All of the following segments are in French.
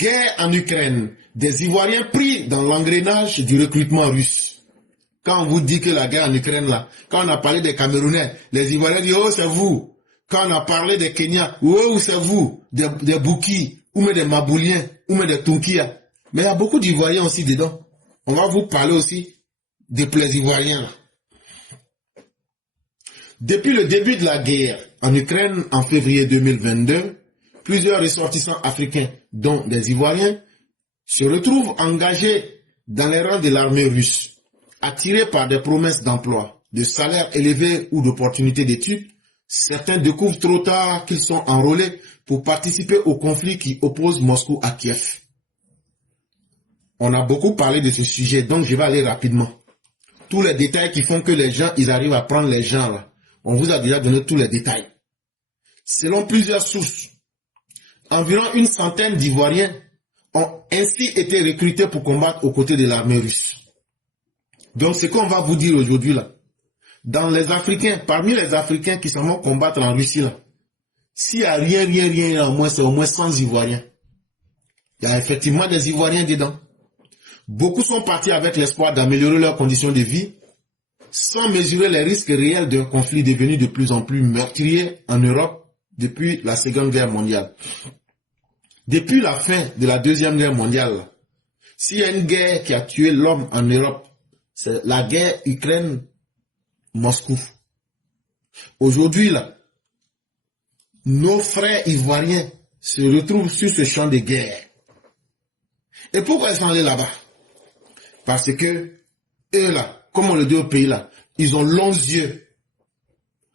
Guerre en Ukraine, des Ivoiriens pris dans l'engrenage du recrutement russe. Quand on vous dit que la guerre en Ukraine, là, quand on a parlé des Camerounais, les Ivoiriens disent « Oh, c'est vous ». Quand on a parlé des Kenyans, « Oh, c'est vous », des Bouki, ou même des Mabouliens, ou même des Tunkia. Mais il y a beaucoup d'Ivoiriens aussi dedans. On va vous parler aussi des plaies Ivoiriens. Là. Depuis le début de la guerre en Ukraine en février 2022, plusieurs ressortissants africains, dont des Ivoiriens, se retrouvent engagés dans les rangs de l'armée russe, attirés par des promesses d'emploi, de salaires élevés ou d'opportunités d'études. Certains découvrent trop tard qu'ils sont enrôlés pour participer au conflit qui oppose Moscou à Kiev. On a beaucoup parlé de ce sujet, donc je vais aller rapidement. Tous les détails qui font que les gens, ils arrivent à prendre les gens là. On vous a déjà donné tous les détails. Selon plusieurs sources, environ une centaine d'Ivoiriens ont ainsi été recrutés pour combattre aux côtés de l'armée russe. Donc ce qu'on va vous dire aujourd'hui là, dans les Africains, parmi les Africains qui s'en vont combattre en Russie là, s'il n'y a rien, au moins c'est au moins 100 Ivoiriens. Il y a effectivement des Ivoiriens dedans. Beaucoup sont partis avec l'espoir d'améliorer leurs conditions de vie, sans mesurer les risques réels d'un conflit devenu de plus en plus meurtrier en Europe depuis la Seconde Guerre mondiale. Depuis la fin de la Deuxième Guerre mondiale, s'il y a une guerre qui a tué l'homme en Europe, c'est la guerre Ukraine-Moscou. Aujourd'hui, là, nos frères ivoiriens se retrouvent sur ce champ de guerre. Et pourquoi ils sont allés là-bas? Parce que eux là, comme on le dit au pays là, ils ont longs yeux.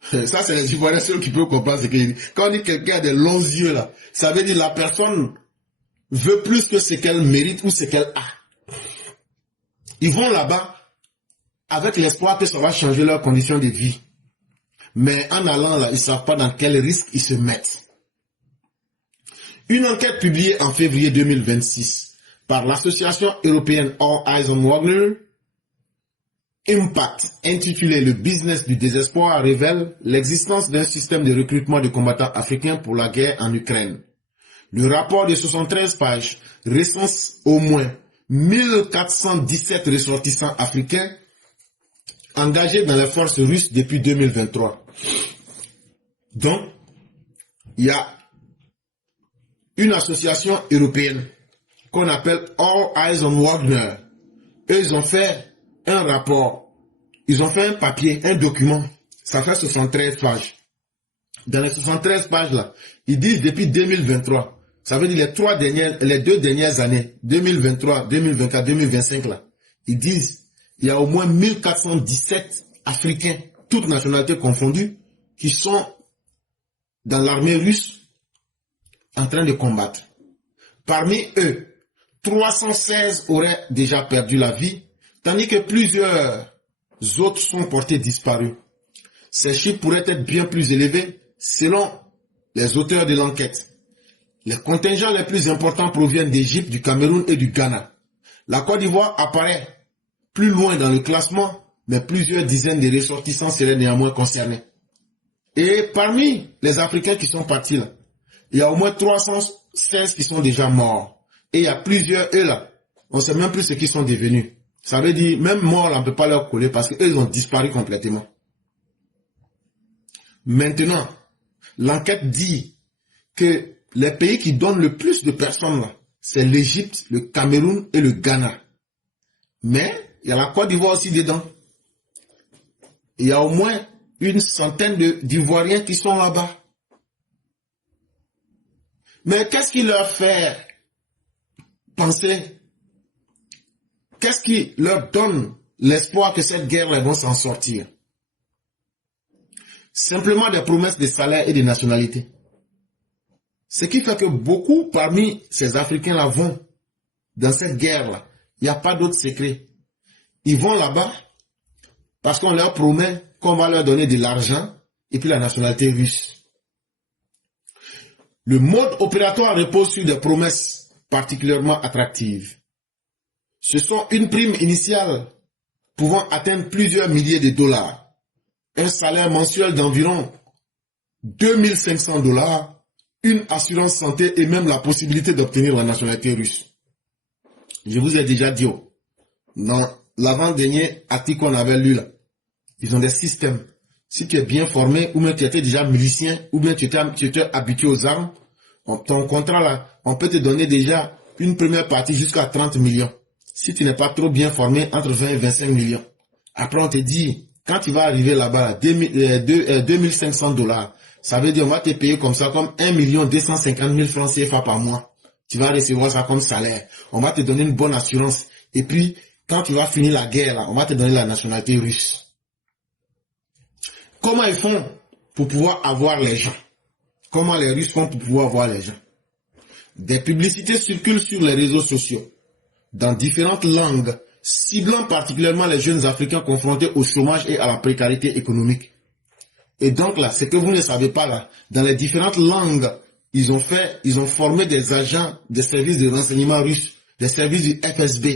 Ça, c'est les Ivoiriens seuls qui peuvent comprendre ce qu'il dit. Quand on dit que quelqu'un a des longs yeux là, ça veut dire que la personne veut plus que ce qu'elle mérite ou ce qu'elle a. Ils vont là-bas avec l'espoir que ça va changer leurs conditions de vie. Mais en allant là, ils ne savent pas dans quel risque ils se mettent. Une enquête publiée en février 2026 par l'association européenne All Eyes on Wagner, Impact, intitulé Le business du désespoir, révèle l'existence d'un système de recrutement de combattants africains pour la guerre en Ukraine. Le rapport de 73 pages recense au moins 1417 ressortissants africains engagés dans les forces russes depuis 2023. Donc, il y a une association européenne qu'on appelle All Eyes on Wagner. Eux, ils ont fait un rapport, ils ont fait un papier, un document, ça fait 73 pages. Dans les 73 pages là, ils disent depuis 2023, ça veut dire les 2 dernières années, 2023, 2024, 2025 là, ils disent il y a au moins 1417 Africains, toutes nationalités confondues, qui sont dans l'armée russe en train de combattre. Parmi eux, 316 auraient déjà perdu la vie, tandis que plusieurs autres sont portés disparus. Ces chiffres pourraient être bien plus élevés selon les auteurs de l'enquête. Les contingents les plus importants proviennent d'Égypte, du Cameroun et du Ghana. La Côte d'Ivoire apparaît plus loin dans le classement, mais plusieurs dizaines de ressortissants seraient néanmoins concernés. Et parmi les Africains qui sont partis là, il y a au moins 316 qui sont déjà morts. Et il y a plusieurs, eux là, on ne sait même plus ce qu'ils sont devenus. Ça veut dire, même morts, on ne peut pas leur coller parce qu'eux, ils ont disparu complètement. Maintenant, l'enquête dit que les pays qui donnent le plus de personnes là, c'est l'Égypte, le Cameroun et le Ghana. Mais, il y a la Côte d'Ivoire aussi dedans. Il y a au moins une centaine d'Ivoiriens qui sont là-bas. Mais qu'est-ce qui leur fait penser? Qu'est-ce qui leur donne l'espoir que cette guerre va s'en sortir? Simplement des promesses de salaire et de nationalité. Ce qui fait que beaucoup parmi ces Africains-là vont dans cette guerre-là. Il n'y a pas d'autre secret. Ils vont là-bas parce qu'on leur promet qu'on va leur donner de l'argent et puis la nationalité russe. Le mode opératoire repose sur des promesses particulièrement attractives. Ce sont une prime initiale pouvant atteindre plusieurs milliers de dollars, un salaire mensuel d'environ $2500, une assurance santé et même la possibilité d'obtenir la nationalité russe. Je vous ai déjà dit, dans l'avant-dernier article qu'on avait lu là, ils ont des systèmes. Si tu es bien formé, ou bien tu étais déjà milicien, ou bien tu étais habitué aux armes, ton contrat là, on peut te donner déjà une première partie jusqu'à 30 millions. Si tu n'es pas trop bien formé, entre 20 et 25 millions. Après, on te dit, quand tu vas arriver là-bas, 2500 $, ça veut dire on va te payer comme ça, comme 1 250 000 francs CFA par mois. Tu vas recevoir ça comme salaire. On va te donner une bonne assurance. Et puis, quand tu vas finir la guerre, là, on va te donner la nationalité russe. Comment ils font pour pouvoir avoir les gens? Comment les Russes font pour pouvoir avoir les gens? Des publicités circulent sur les réseaux sociaux, dans différentes langues, ciblant particulièrement les jeunes Africains confrontés au chômage et à la précarité économique. Et donc là, ce que vous ne savez pas là, dans les différentes langues, ils ont formé des agents des services de renseignement russes, des services du FSB.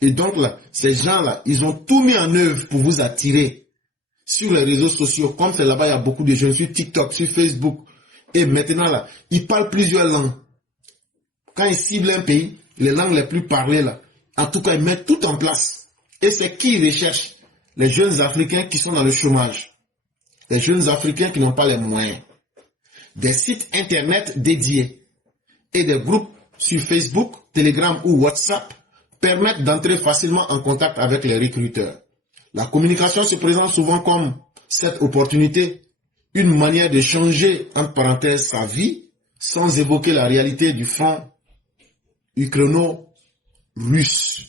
Et donc là, ces gens-là, ils ont tout mis en œuvre pour vous attirer sur les réseaux sociaux. Comme c'est là-bas, il y a beaucoup de jeunes sur TikTok, sur Facebook. Et maintenant là, ils parlent plusieurs langues. Quand ils ciblent un pays, les langues les plus parlées là, en tout cas, ils mettent tout en place. Et c'est qui ils recherchent? Les jeunes Africains qui sont dans le chômage. Les jeunes Africains qui n'ont pas les moyens. Des sites internet dédiés et des groupes sur Facebook, Telegram ou WhatsApp permettent d'entrer facilement en contact avec les recruteurs. La communication se présente souvent comme cette opportunité, une manière de changer, entre parenthèses, sa vie, sans évoquer la réalité du front ukraino-russe.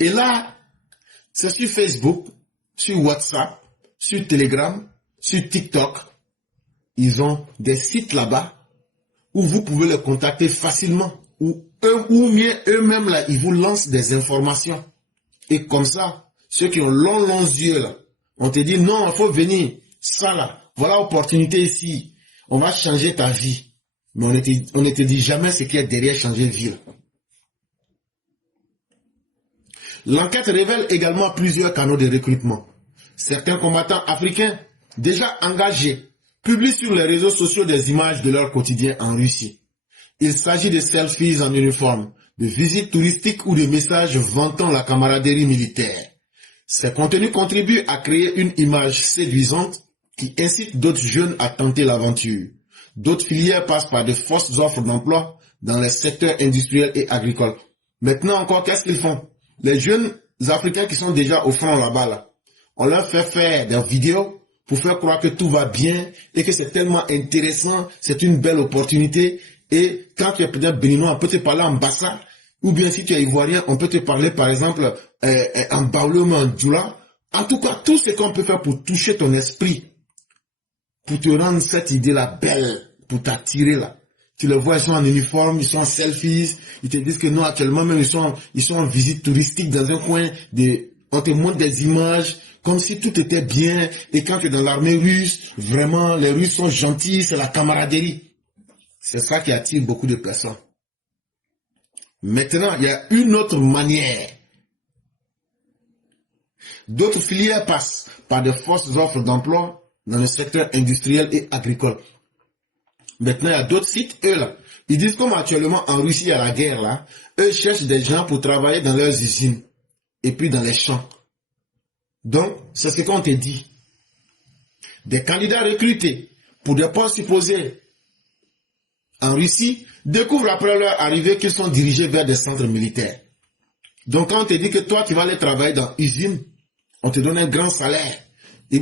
Et là, c'est sur Facebook, sur WhatsApp, sur Telegram, sur TikTok. Ils ont des sites là-bas où vous pouvez les contacter facilement. Ou mieux eux-mêmes là, ils vous lancent des informations. Et comme ça, ceux qui ont longs yeux là, on te dit non, il faut venir. Ça là, voilà l'opportunité ici. On va changer ta vie. Mais on ne te dit jamais ce qui est derrière changer de vie là. L'enquête révèle également plusieurs canaux de recrutement. Certains combattants africains déjà engagés publient sur les réseaux sociaux des images de leur quotidien en Russie. Il s'agit de selfies en uniforme, de visites touristiques ou de messages vantant la camaraderie militaire. Ces contenus contribuent à créer une image séduisante qui incite d'autres jeunes à tenter l'aventure. D'autres filières passent par de fausses offres d'emploi dans les secteurs industriels et agricoles. Maintenant encore, qu'est-ce qu'ils font? Les jeunes Africains qui sont déjà au front là-bas, là, on leur fait faire des vidéos pour faire croire que tout va bien et que c'est tellement intéressant, c'est une belle opportunité. Et quand tu es peut-être béninois, on peut te parler en bassa, ou bien si tu es ivoirien, on peut te parler par exemple en baoulé, en djoula. En tout cas, tout ce qu'on peut faire pour toucher ton esprit, pour te rendre cette idée-là belle, pour t'attirer là. Tu les vois, ils sont en uniforme, ils sont en selfies, ils te disent que non, actuellement même, ils sont en visite touristique dans un coin, on te montre des images, comme si tout était bien, et quand tu es dans l'armée russe, vraiment, les Russes sont gentils, c'est la camaraderie. C'est ça qui attire beaucoup de personnes. Maintenant, il y a une autre manière. D'autres filières passent par de fausses offres d'emploi dans le secteur industriel et agricole. Maintenant, il y a d'autres sites, eux là, ils disent comme actuellement en Russie à la guerre là, eux cherchent des gens pour travailler dans leurs usines et puis dans les champs. Donc, c'est ce qu'on te dit. Des candidats recrutés pour des postes supposés en Russie découvrent après leur arrivée qu'ils sont dirigés vers des centres militaires. Donc, quand on te dit que toi, tu vas aller travailler dans usine, on te donne un grand salaire.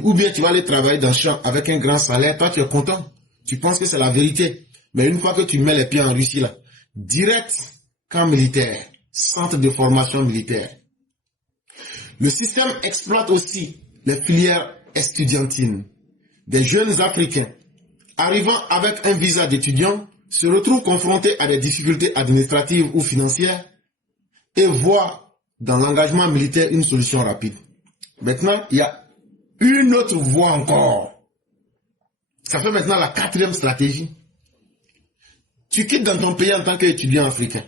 Ou bien tu vas aller travailler dans le champ avec un grand salaire, toi, tu es content. Tu penses que c'est la vérité. Mais une fois que tu mets les pieds en Russie, là, direct, camp militaire, centre de formation militaire. Le système exploite aussi les filières estudiantines. Des jeunes Africains arrivant avec un visa d'étudiant se retrouvent confrontés à des difficultés administratives ou financières et voient dans l'engagement militaire une solution rapide. Maintenant, il y a une autre voie encore. Ça fait maintenant la 4e stratégie. Tu quittes dans ton pays en tant qu'étudiant africain.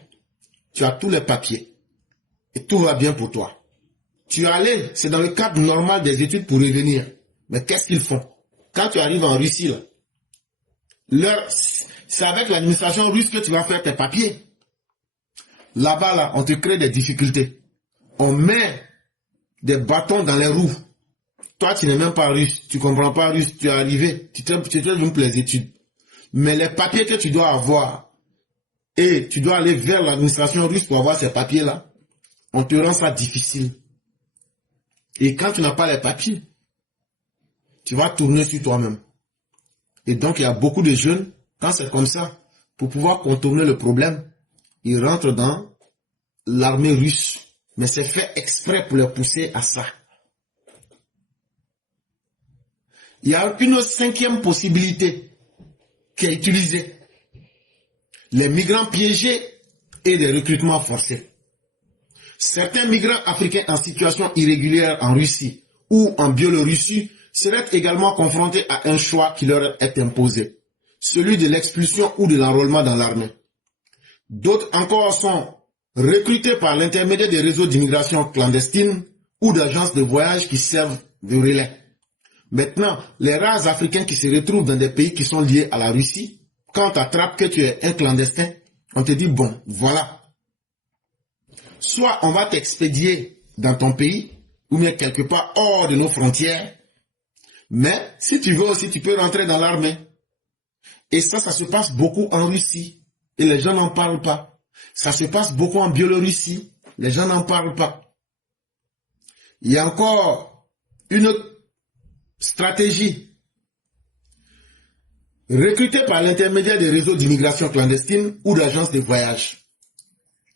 Tu as tous les papiers. Et tout va bien pour toi. Tu es allé, c'est dans le cadre normal des études pour revenir. Mais qu'est-ce qu'ils font? Quand tu arrives en Russie, là, C'est avec l'administration russe que tu vas faire tes papiers. Là-bas, là, on te crée des difficultés. On met des bâtons dans les roues. Toi, tu n'es même pas russe, tu ne comprends pas russe, tu es arrivé, tu te donnes les études. Mais les papiers que tu dois avoir, et tu dois aller vers l'administration russe pour avoir ces papiers-là, on te rend ça difficile. Et quand tu n'as pas les papiers, tu vas tourner sur toi-même. Et donc, il y a beaucoup de jeunes, quand c'est comme ça, pour pouvoir contourner le problème, ils rentrent dans l'armée russe. Mais c'est fait exprès pour les pousser à ça. Il y a une cinquième possibilité qui est utilisée. Les migrants piégés et les recrutements forcés. Certains migrants africains en situation irrégulière en Russie ou en Biélorussie seraient également confrontés à un choix qui leur est imposé, celui de l'expulsion ou de l'enrôlement dans l'armée. D'autres encore sont recrutés par l'intermédiaire des réseaux d'immigration clandestine ou d'agences de voyage qui servent de relais. Maintenant, les rares Africains qui se retrouvent dans des pays qui sont liés à la Russie, quand on t'attrape que tu es un clandestin, on te dit, bon, voilà. Soit on va t'expédier dans ton pays, ou bien quelque part hors de nos frontières, mais si tu veux aussi, tu peux rentrer dans l'armée. Et ça se passe beaucoup en Russie, et les gens n'en parlent pas. Ça se passe beaucoup en Biélorussie, les gens n'en parlent pas. Il y a encore une autre stratégie. Recrutés par l'intermédiaire des réseaux d'immigration clandestine ou d'agences de voyage.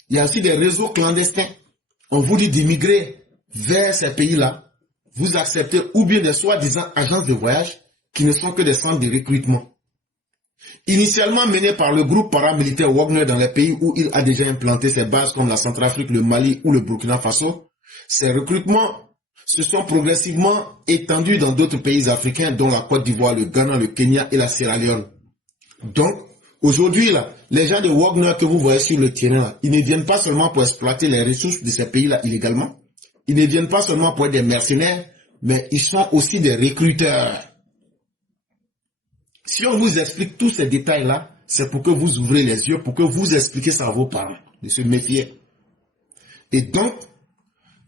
Il y a aussi des réseaux clandestins. On vous dit d'immigrer vers ces pays-là. Vous acceptez ou bien des soi-disant agences de voyage qui ne sont que des centres de recrutement. Initialement menés par le groupe paramilitaire Wagner dans les pays où il a déjà implanté ses bases comme la Centrafrique, le Mali ou le Burkina Faso, ces recrutements se sont progressivement étendus dans d'autres pays africains dont la Côte d'Ivoire, le Ghana, le Kenya et la Sierra Leone. Donc, aujourd'hui, là, les gens de Wagner que vous voyez sur le terrain, là, ils ne viennent pas seulement pour exploiter les ressources de ces pays-là illégalement. Ils ne viennent pas seulement pour être des mercenaires, mais ils sont aussi des recruteurs. Si on vous explique tous ces détails-là, c'est pour que vous ouvrez les yeux, pour que vous expliquiez ça à vos parents, de se méfier. Et donc,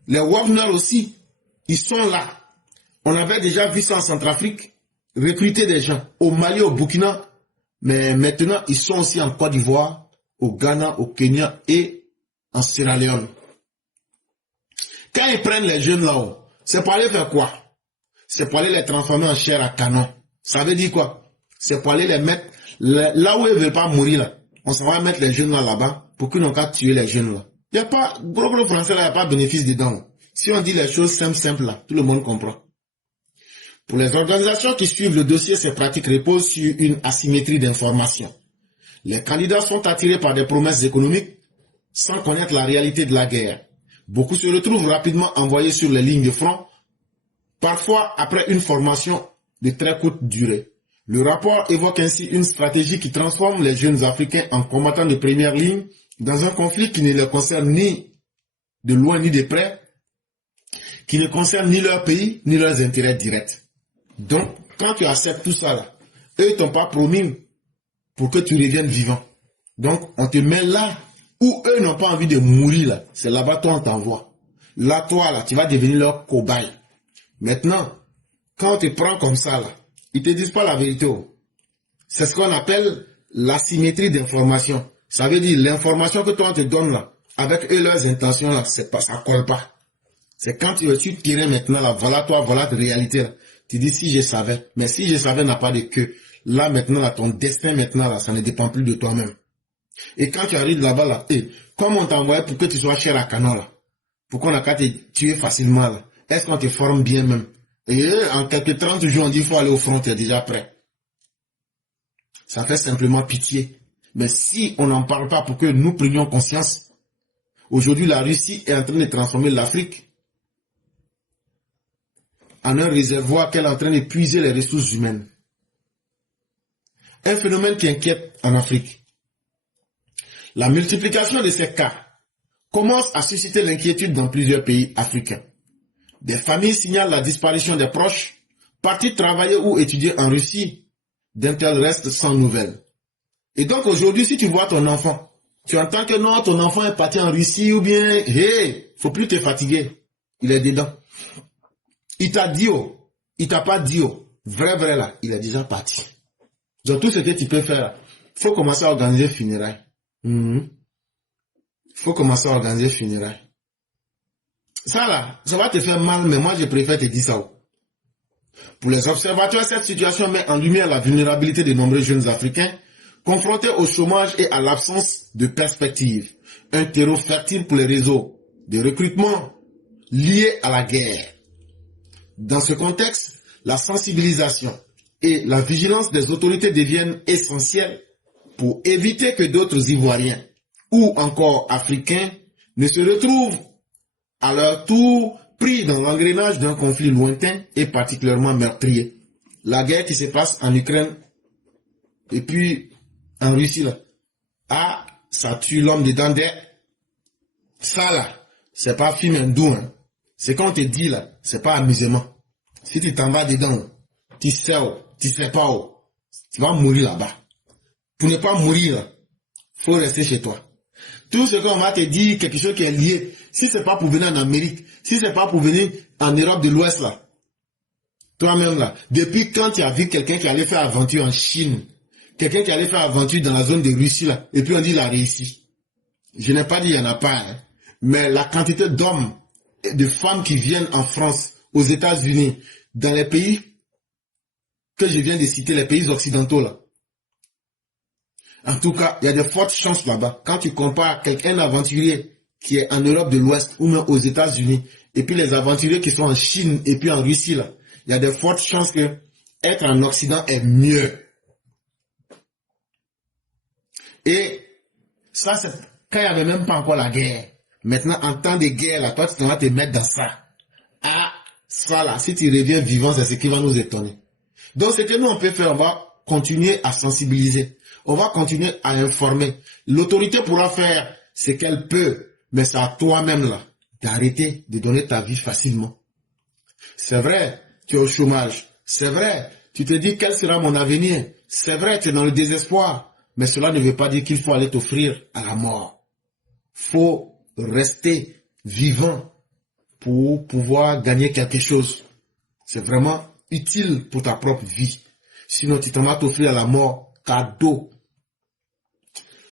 les Wagner aussi, ils sont là. On avait déjà vu ça en Centrafrique, recruter des gens au Mali, au Burkina, mais maintenant, ils sont aussi en Côte d'Ivoire, au Ghana, au Kenya et en Sierra Leone. Quand ils prennent les jeunes là-haut, c'est pour aller faire quoi? C'est pour aller les transformer en chair à canon. Ça veut dire quoi? C'est pour aller les mettre là où ils ne veulent pas mourir là. On s'en va mettre les jeunes là-bas pour qu'ils n'ont qu'à tuer les jeunes là. Il n'y a pas, gros français là, il n'y a pas de bénéfice dedans. Si on dit les choses simples là, tout le monde comprend. Pour les organisations qui suivent le dossier, ces pratiques reposent sur une asymétrie d'information. Les candidats sont attirés par des promesses économiques sans connaître la réalité de la guerre. Beaucoup se retrouvent rapidement envoyés sur les lignes de front, parfois après une formation de très courte durée. Le rapport évoque ainsi une stratégie qui transforme les jeunes Africains en combattants de première ligne dans un conflit qui ne les concerne ni de loin ni de près, qui ne concerne ni leur pays ni leurs intérêts directs. Donc, quand tu acceptes tout ça, là, eux ne t'ont pas promis pour que tu reviennes vivant. Donc, on te met là où eux n'ont pas envie de mourir. Là. C'est là-bas, toi, on t'envoie. Là, toi, là, tu vas devenir leur cobaye. Maintenant, quand on te prend comme ça, là, ils ne te disent pas la vérité. C'est ce qu'on appelle l'asymétrie d'information. Ça veut dire l'information que toi, on te donne là, avec eux, leurs intentions, là, c'est pas, ça colle pas. C'est quand tu es sur le terrain maintenant, là, voilà toi, voilà ta réalité. Là. Tu dis si je savais, mais si je savais n'a pas de queue. Là maintenant, là, ton destin maintenant, là, ça ne dépend plus de toi-même. Et quand tu arrives là-bas, là, comme on t'a envoyé pour que tu sois chair à canon, là, pour qu'on a qu'à te tuer facilement, là, est-ce qu'on te forme bien même? Et en quelques 30 jours, on dit il faut aller au front, tu es déjà prêt. Ça fait simplement pitié. Mais si on n'en parle pas pour que nous prenions conscience, aujourd'hui la Russie est en train de transformer l'Afrique en un réservoir qu'elle est en train de puiser les ressources humaines. Un phénomène qui inquiète en Afrique. La multiplication de ces cas commence à susciter l'inquiétude dans plusieurs pays africains. Des familles signalent la disparition des proches, partis travailler ou étudier en Russie, d'un tel reste sans nouvelles. Et donc aujourd'hui, si tu vois ton enfant, tu entends que non, ton enfant est parti en Russie ou bien, hey, faut plus te fatiguer. Il est dedans. Il t'a dit, oh, il t'a pas dit, oh, vrai là, il est déjà parti. Donc tout ce que tu peux faire, faut commencer à organiser funérailles. Faut commencer à organiser funérailles. Ça là, ça va te faire mal, mais moi je préfère te dire ça. Oh. Pour les observateurs, cette situation met en lumière la vulnérabilité de nombreux jeunes Africains confrontés au chômage et à l'absence de perspective. Un terreau fertile pour les réseaux de recrutement liés à la guerre. Dans ce contexte, la sensibilisation et la vigilance des autorités deviennent essentielles pour éviter que d'autres Ivoiriens ou encore Africains ne se retrouvent à leur tour pris dans l'engrenage d'un conflit lointain et particulièrement meurtrier. La guerre qui se passe en Ukraine et puis en Russie là. Ah, ça tue l'homme dedans d'air. Ça là, c'est pas film hindou. Hein. C'est qu'on te dit là, c'est pas amusement. Si tu t'en vas dedans, tu sais pas où, tu vas mourir là-bas. Pour ne pas mourir, faut rester chez toi. Tout ce qu'on va te dire, quelque chose qui est lié, si c'est pas pour venir en Amérique, si c'est pas pour venir en Europe de l'Ouest là, toi-même là, depuis quand tu as vu quelqu'un qui allait faire aventure en Chine, quelqu'un qui allait faire aventure dans la zone de Russie là, et puis on dit il a réussi. Je n'ai pas dit il n'y en a pas, hein, mais la quantité d'hommes et de femmes qui viennent en France, aux États-Unis, dans les pays que je viens de citer, les pays occidentaux là. En tout cas, il y a de fortes chances là-bas. Quand tu compares un aventurier qui est en Europe de l'Ouest ou même aux États-Unis, et puis les aventuriers qui sont en Chine et puis en Russie là, il y a de fortes chances que être en Occident est mieux. Et ça, c'est quand il n'y avait même pas encore la guerre. Maintenant, en temps de guerre, là, toi, tu vas te mettre dans ça. Ah, ça là, si tu reviens vivant, c'est ce qui va nous étonner. Donc, ce que nous, on peut faire, on va continuer à sensibiliser. On va continuer à informer. L'autorité pourra faire ce qu'elle peut, mais c'est à toi-même là d'arrêter de donner ta vie facilement. C'est vrai, tu es au chômage. C'est vrai, tu te dis quel sera mon avenir. C'est vrai, tu es dans le désespoir. Mais cela ne veut pas dire qu'il faut aller t'offrir à la mort. Faut rester vivant pour pouvoir gagner quelque chose. C'est vraiment utile pour ta propre vie. Sinon, tu t'en vas t'offrir à la mort, cadeau.